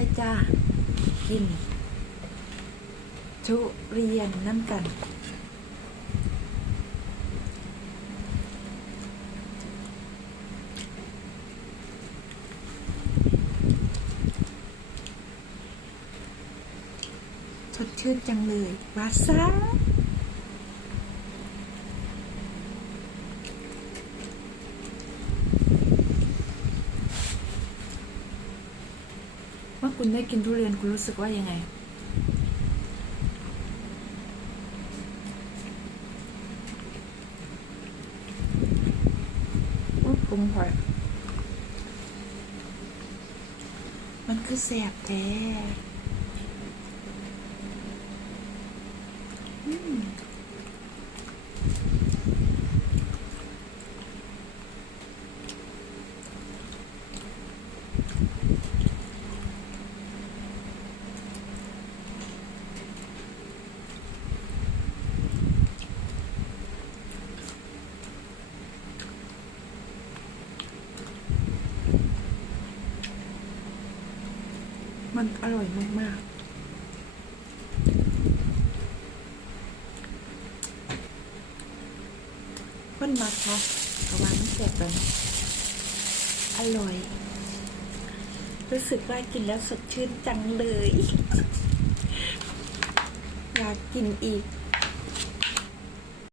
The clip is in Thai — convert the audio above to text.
เลยจ้ากิน ทุเรียนน้ำกันสดชื่นจังเลย วาซา เมื่อคุณได้กินทุเรียนคุณรู้สึกว่ายังไงอุ๊ยปรุงหอยมันคือแสบแท้ มันอร่อยมาก ๆคนมาคะกระวางมันแสบไปอร่อย รู้สึกว่ากินแล้วสดชื่นจังเลย อยากกินอีก